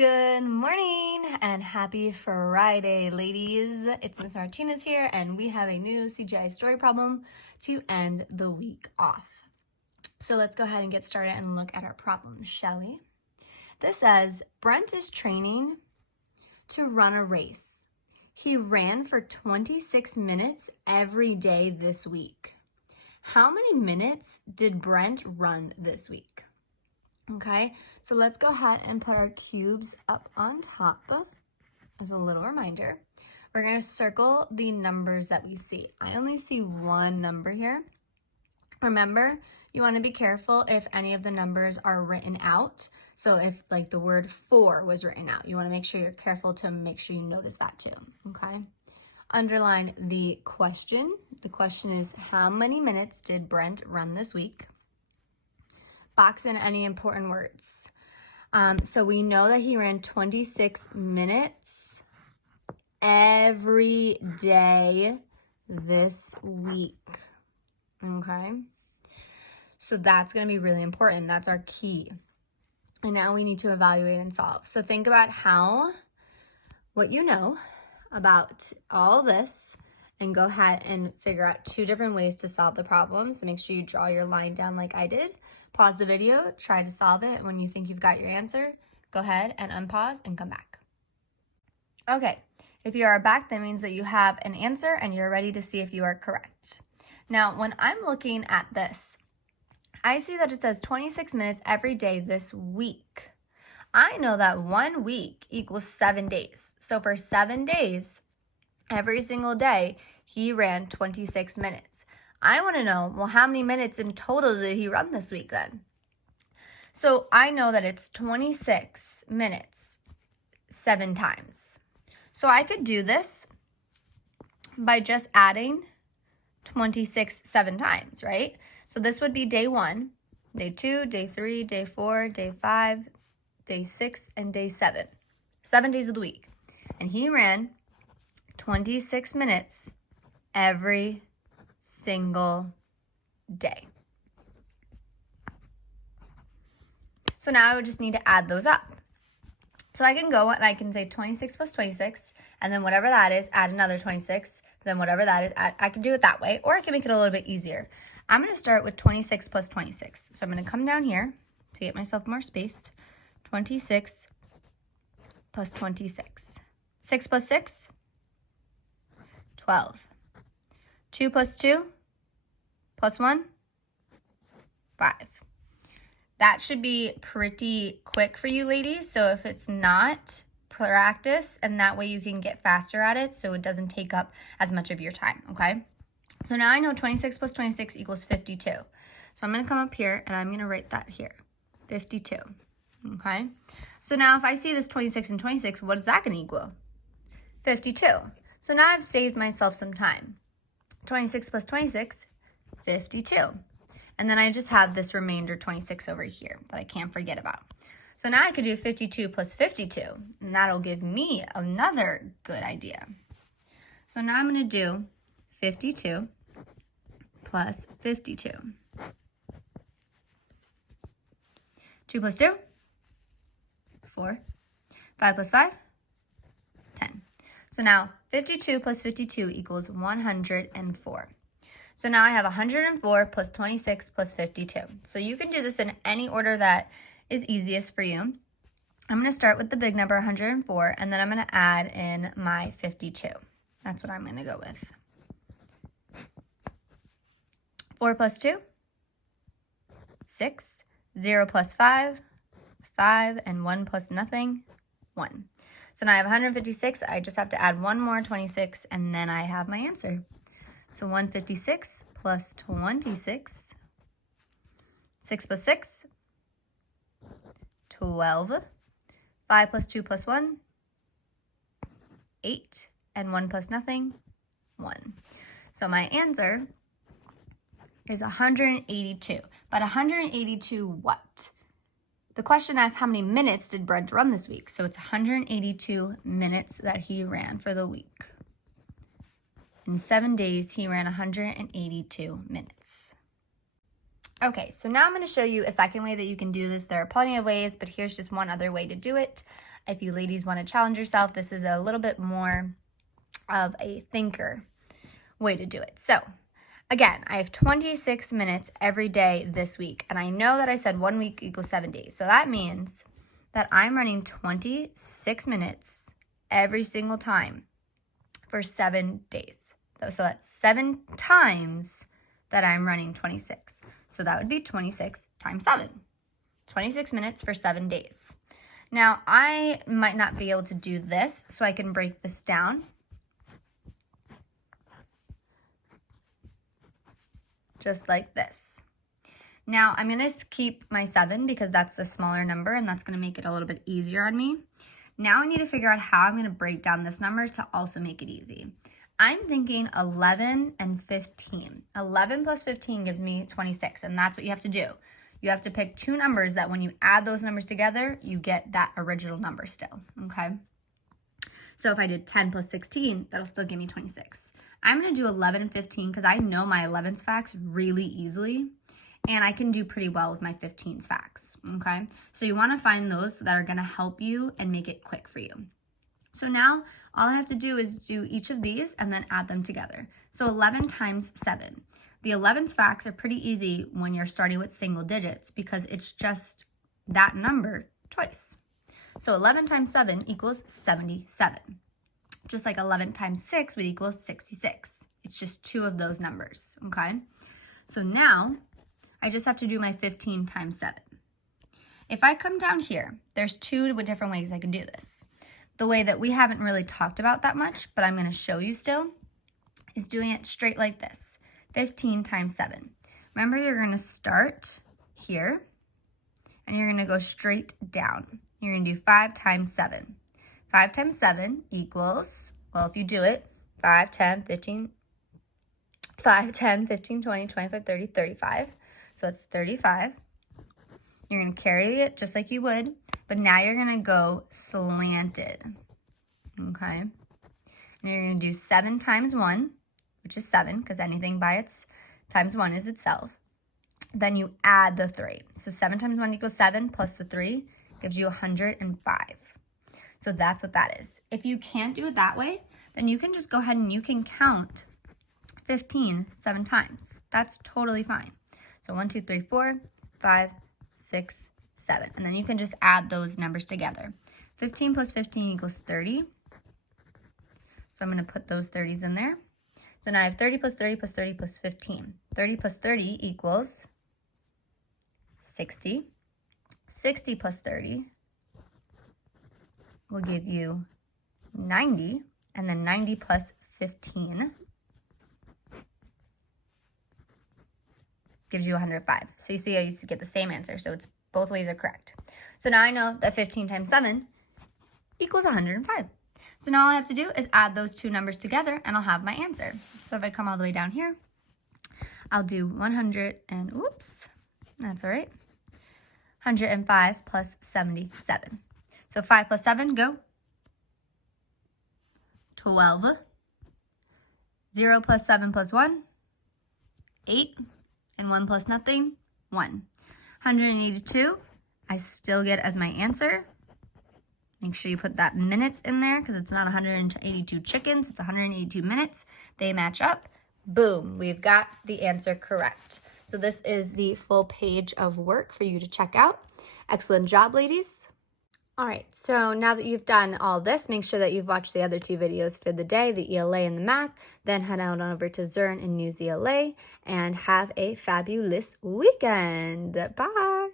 Good morning and happy Friday, ladies. It's Miss Martinez here, and we have a new CGI story problem to end the week off. So let's go ahead and get started and look at our problem, shall we? This says, Brent is training to run a race. He ran for 26 minutes every day this week. How many minutes did Brent run this week? Okay, so let's go ahead and put our cubes up on top as a little reminder. We're going to circle the numbers that we see. I only see one number here. Remember, you want to be careful if any of the numbers are written out. So if like the word 4 was written out, you want to make sure you're careful to make sure you notice that too, okay? Underline the question. The question is, how many minutes did Brent run this week? Box in any important words. So we know that he ran 26 minutes every day this week. Okay? So that's going to be really important. That's our key. And now we need to evaluate and solve. So think about what you know about all this, and go ahead and figure out 2 different ways to solve the problem. So make sure you draw your line down like I did. Pause the video, try to solve it. When you think you've got your answer, go ahead and unpause and come back. Okay, if you are back, that means that you have an answer and you're ready to see if you are correct. Now, when I'm looking at this, I see that it says 26 minutes every day this week. I know that 1 week equals 7 days. So for 7 days, every single day, he ran 26 minutes. I want to know, well, how many minutes in total did he run this week then? So I know that it's 26 minutes 7 times. So I could do this by just adding 26 7 times, right? So this would be day 1, day 2, day 3, day 4, day 5, day 6, and day 7. 7 days of the week. And he ran 26 minutes every single day. So now I would just need to add those up. So I can go and I can say 26 plus 26, and then whatever that is, add another 26, then whatever that is, I can do it that way, or I can make it a little bit easier. I'm going to start with 26 plus 26. So I'm going to come down here to get myself more spaced. 26 plus 26. 6 plus 6? 12. 2 plus 2 plus 1? 5. That should be pretty quick for you ladies. So if it's not, practice, and that way you can get faster at it so it doesn't take up as much of your time, okay? So now I know 26 plus 26 equals 52. So I'm going to come up here and I'm going to write that here, 52, okay? So now if I see this 26 and 26, what is that going to equal? 52. So now I've saved myself some time. 26 plus 26, 52. And then I just have this remainder 26 over here that I can't forget about. So now I could do 52 plus 52, and that'll give me another good idea. So now I'm going to do 52 plus 52. 2 plus 2, 4. 5 plus 5, 10. So now 52 plus 52 equals 104. So now I have 104 plus 26 plus 52. So you can do this in any order that is easiest for you. I'm going to start with the big number 104, and then I'm going to add in my 52. That's what I'm going to go with. 4 plus 2, 6. 0 plus 5, 5, and 1 plus nothing, 1. So now I have 156. I just have to add one more 26, and then I have my answer. So 156 plus 26, 6 plus 6, 12, 5 plus 2 plus 1, 8, and 1 plus nothing, 1. So my answer is 182. But 182 what? The question asks how many minutes did Brent run this week? So it's 182 minutes that he ran for the week. In 7 days, he ran 182 minutes. Okay, so now I'm going to show you a second way that you can do this. There are plenty of ways, but here's just one other way to do it. If you ladies want to challenge yourself, this is a little bit more of a thinker way to do it. So again, I have 26 minutes every day this week, and I know that I said 1 week equals 7 days. So that means that I'm running 26 minutes every single time for 7 days. So that's 7 times that I'm running 26. So that would be 26 times 7. 26 minutes for 7 days. Now, I might not be able to do this, so I can break this down. Just like this. Now, I'm going to keep my 7 because that's the smaller number, and that's going to make it a little bit easier on me. Now I need to figure out how I'm going to break down this number to also make it easy. I'm thinking 11 and 15. 11 plus 15 gives me 26, and that's what you have to do. You have to pick 2 numbers that when you add those numbers together, you get that original number still, okay? So if I did 10 plus 16, that'll still give me 26. I'm going to do 11 and 15 because I know my 11's facts really easily, and I can do pretty well with my 15's facts, okay? So you want to find those that are going to help you and make it quick for you. So now all I have to do is do each of these and then add them together. So 11 times 7. The 11's facts are pretty easy when you're starting with single digits because it's just that number twice. So 11 times 7 equals 77. Just like 11 times 6 would equal 66. It's just 2 of those numbers, okay? So now I just have to do my 15 times 7. If I come down here, there's 2 different ways I can do this. The way that we haven't really talked about that much, but I'm going to show you still, is doing it straight like this. 15 times 7. Remember, you're going to start here, and you're going to go straight down. You're going to do 5 times 7. 5 times 7 equals, well, if you do it, 5, 10, 15, 20, 25, 30, 35. So it's 35. You're going to carry it just like you would, but now you're going to go slanted, okay? And you're going to do 7 times 1, which is 7, because anything by its times 1 is itself. Then you add the 3. So 7 times 1 equals 7, plus the 3 gives you 105. So that's what that is. If you can't do it that way, then you can just go ahead and you can count 15 7 times. That's totally fine. So 1, 2, 3, 4, 5, 6, 7. And then you can just add those numbers together. 15 plus 15 equals 30. So I'm going to put those 30s in there. So now I have 30 plus 30 plus 30 plus 15. 30 plus 30 equals 60. 60 plus 30 will give you 90. And then 90 plus 15 gives you 105. So you see I used to get the same answer. So it's both ways are correct. So now I know that 15 times 7 equals 105. So now all I have to do is add those 2 numbers together and I'll have my answer. So if I come all the way down here, I'll do 100 and, oops, that's all right, 105 plus 77. So 5 plus 7, go. 12. 0 plus 7 plus 1, 8. And 1 plus nothing, 1. 182, I still get as my answer. Make sure you put that minutes in there because it's not 182 chickens, it's 182 minutes. They match up. Boom, we've got the answer correct. So this is the full page of work for you to check out. Excellent job, ladies. All right, so now that you've done all this, make sure that you've watched the other 2 videos for the day, the ELA and the math. Then head on over to Zearn and Newsela and have a fabulous weekend. Bye.